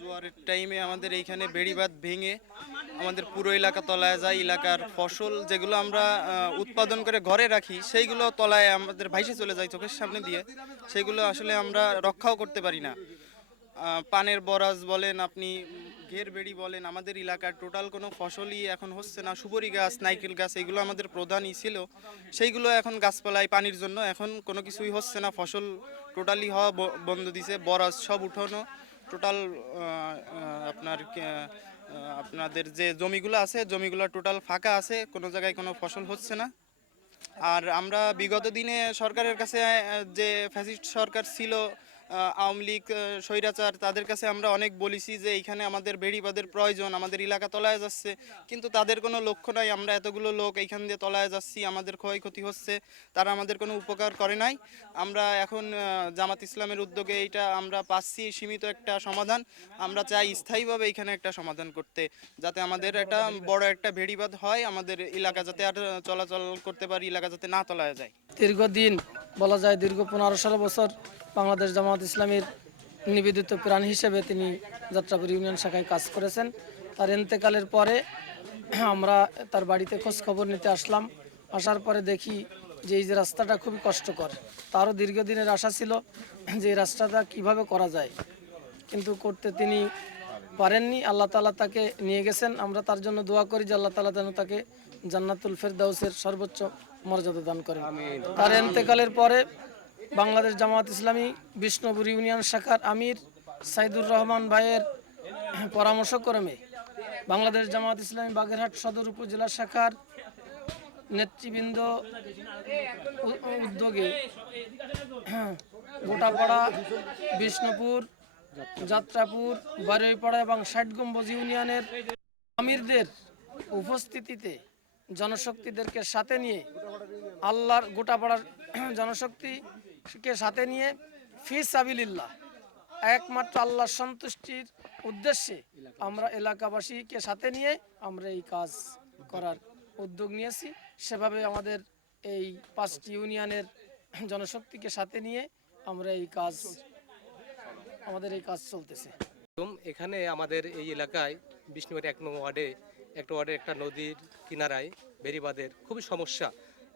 জোয়ারের টাইমে আমাদের এইখানে বেড়িবাঁধ ভেঙে আমাদের পুরো এলাকা তলায় যায়, এলাকার ফসল যেগুলো আমরা উৎপাদন করে ঘরে রাখি, সেইগুলো তলায় আমাদের ভাইসে চলে যায় চোখের সামনে দিয়ে। সেগুলো আসলে আমরা রক্ষাও করতে পারি না। পানের বরাজ বলেন আপনি, ঘের বেড়ি বলেন, আমাদের এলাকার টোটাল কোনো ফসলই এখন হচ্ছে না। সুপরি গাছ নাইকেল গাছ, এগুলো আমাদের প্রধানই ছিল। সেইগুলো এখন গাছপালায় পানির জন্য এখন কোনো কিছুই হচ্ছে না। ফসল টোটালি হওয়া বন্ধ দিছে, বরাজ সব উঠানো। টোটাল আপনার আপনাদের যে জমিগুলো আছে, জমিগুলো টোটাল ফাঁকা আছে, কোনো জায়গায় কোনো ফসল হচ্ছে না। আর আমরা বিগত দিনে সরকারের কাছে যে ফ্যাসিস্ট সরকার ছিল আওয়ামী লীগ স্বৈরাচার, তাদের কাছে আমরা অনেক বলেছি যে এইখানে আমাদের বেড়িবাদের প্রয়োজন, আমাদের এলাকা তলায় যাচ্ছে। কিন্তু তাদের কোনো লক্ষ্য নাই, আমরা এতগুলো লোক এইখান দিয়ে তলায় যাচ্ছি, আমাদের ক্ষয়ক্ষতি হচ্ছে, তারা আমাদের কোনো উপকার করে নাই। আমরা এখন জামাত ইসলামের উদ্যোগে এইটা আমরা পাচ্ছি, সীমিত একটা সমাধান। আমরা চাই স্থায়ীভাবে এখানে একটা সমাধান করতে, যাতে আমাদের একটা বড় একটা ভেড়িবাদ হয়, আমাদের এলাকা যাতে আর চলাচল করতে পারি, এলাকা যাতে না তলায় যায়। দীর্ঘদিন, বলা যায় দীর্ঘ পনেরো ষোলো বছর বাংলাদেশ জামাত ইসলামীর নিবেদিত প্রাণ হিসেবে তিনি যাত্রাপুর ইউনিয়ন শাখায় কাজ করেছেন। তার এন্তেকালের পরে আমরা তার বাড়িতে খোঁজ খবর নিতে আসলাম। আসার পরে দেখি যে এই যে রাস্তাটা খুবই কষ্টকর। তারও দীর্ঘদিনের আশা ছিল যে এই রাস্তাটা কীভাবে করা যায়। কিন্তু করতে তিনি পারেননি। আল্লাহ তালা তাকে নিয়ে গেছেন। আমরা তার জন্য দোয়া করি যে আল্লাহ তালা যেন তাকে জান্নাতুল ফেরদাউসের সর্বোচ্চ মর্যাদা দান করেন। তার এন্তেকালের পরে বাংলাদেশ জামাত ইসলামী বিষ্ণুপুর ইউনিয়ন শাখার আমির সাইদুর রহমান ভাইয়ের পরামর্শক্রমে বাংলাদেশ জামাত ইসলামী বাগেরহাট সদর উপজেলা শাখার নেতৃবৃন্দ উদ্যোগে গোটাপাড়া, বিষ্ণুপুর, যাত্রাপুর, বারুইপাড়া এবং ষাটগম্বজ ইউনিয়নের আমিরদের উপস্থিতিতে জনশক্তিদেরকে সাথে নিয়ে আল্লাহর গোটাপাড়ার জনশক্তিকে সাথে নিয়ে ফি সাবিলিল্লাহ। একমাত্র আল্লাহর সন্তুষ্টির উদ্দেশ্যে আমরা এলাকাবাসীকে সাথে নিয়ে আমরা এই কাজ করার উদ্যোগ নিয়েছি। সেভাবে আমাদের এই পাঁচটি ইউনিয়নের জনশক্তিকে সাথে নিয়ে আমরা এই কাজ, আমাদের এই কাজ চলতেছে। এখানে আমাদের এই এলাকায় বিষ্ণুপুর এক নং ওয়ার্ডে, একটা ওয়ার্ডে একটা নদীর কিনারায় বেরিবাদের খুবই সমস্যা।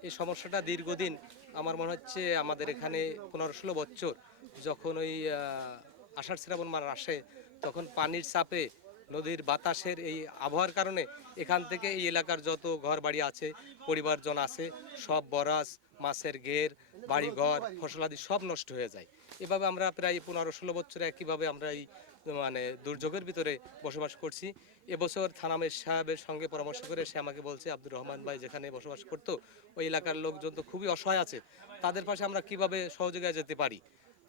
এই সমস্যাটা দীর্ঘদিন আমার মনে হচ্ছে আমাদের এখানে পনেরো ষোলো বছর যখন ওই আষাঢ় শ্রাবণ মাস আসে, তখন পানির চাপে, নদীর বাতাসের এই আবহাওয়ার কারণে এখান থেকে এই এলাকার যত ঘর বাড়ি আছে, পরিবারজন আছে, সব বরাস মাছের ঘের, বাড়িঘর, ফসলাদি সব নষ্ট হয়ে যায়। এভাবে আমরা প্রায় পনেরো ষোলো বছর একইভাবে আমরা এই মানে দুর্যোগের ভিতরে বসবাস করছি। এবছর থানামের সাহেবের সঙ্গে পরামর্শ করে সে আমাকে বলছে, আব্দুর রহমান ভাই যেখানে বসবাস করতো, ওই এলাকার লোকজন তো খুবই অসহায় আছে। তাদের পাশে আমরা কীভাবে সহযোগিতা যেতে পারি?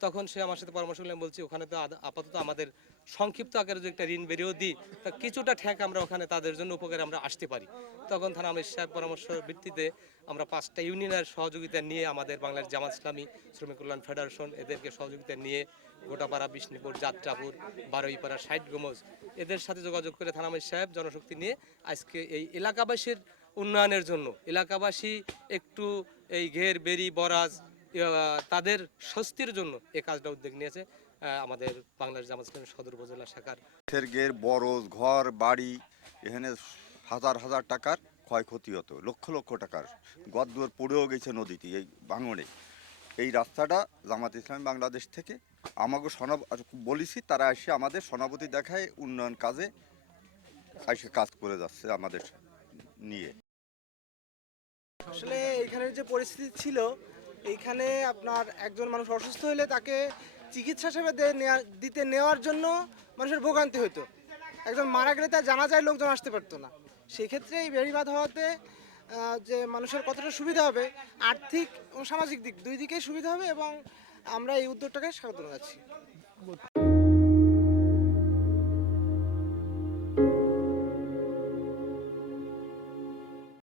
তখন সে আমার সাথে পরামর্শ করলেন বলছি, ওখানে তো আপাতত আমাদের সংক্ষিপ্ত আকারে যদি একটা ঋণ বেরিয়েও দিই, তা কিছুটা ঠেক আমরা ওখানে তাদের জন্য উপকারে আমরা আসতে পারি। তখন থানা আমির সাহেব পরামর্শ ভিত্তিতে আমরা পাঁচটা ইউনিয়নের সহযোগিতা নিয়ে আমাদের বাংলাদেশ জামাত ইসলামী, শ্রমিক কল্যাণ ফেডারেশন এদেরকে সহযোগিতা নিয়ে গোটাপাড়া, বিষ্ণুপুর, যাত্রাপুর, বারোইপাড়া ষাট গোমজ এদের সাথে যোগাযোগ করে থানা আমির সাহেব জনশক্তি নিয়ে আজকে এই এলাকাবাসীর উন্নয়নের জন্য, এলাকাবাসী একটু এই ঘের বেরি বরাজ তাদের স্বস্তির জন্য এই কাজটা উদ্যোগ নিয়েছে আমাদের বাংলাদেশ জামাত ইসলামী সদর উপজেলা শাখার। গাছের গের বরজ ঘর বাড়ি এখানে হাজার হাজার টাকার ক্ষয়ক্ষতি হতো লক্ষ লক্ষ টাকার। গদদুয়ার পড়েও গেছে নদীতে এই ভাঙনে এই রাস্তাটা জামাত ইসলাম বাংলাদেশ থেকে আমাকে সনাব বলেছি তারা এসে আমাদের সনাপতি দেখায় উন্নয়ন কাজে এসে কাজ করে যাচ্ছে আমাদের নিয়ে। আসলে এখানের যে পরিস্থিতি ছিল এইখানে আপনার একজন মানুষ অসুস্থ হলে তাকে চিকিৎসা সেবা দিতে নেওয়ার জন্য মানুষের ভোগান্তি হতো একজন মারা গেলে তার জানা যায় লোকজন আসতে পারতো না। সেক্ষেত্রে এই বেড়িবাঁধ হওয়াতে যে মানুষের কতটা সুবিধা হবে, আর্থিক ও সামাজিক দিক দুই দিকেই সুবিধা হবে এবং আমরা এই উদ্যোগটাকে স্বাগত জানাচ্ছি।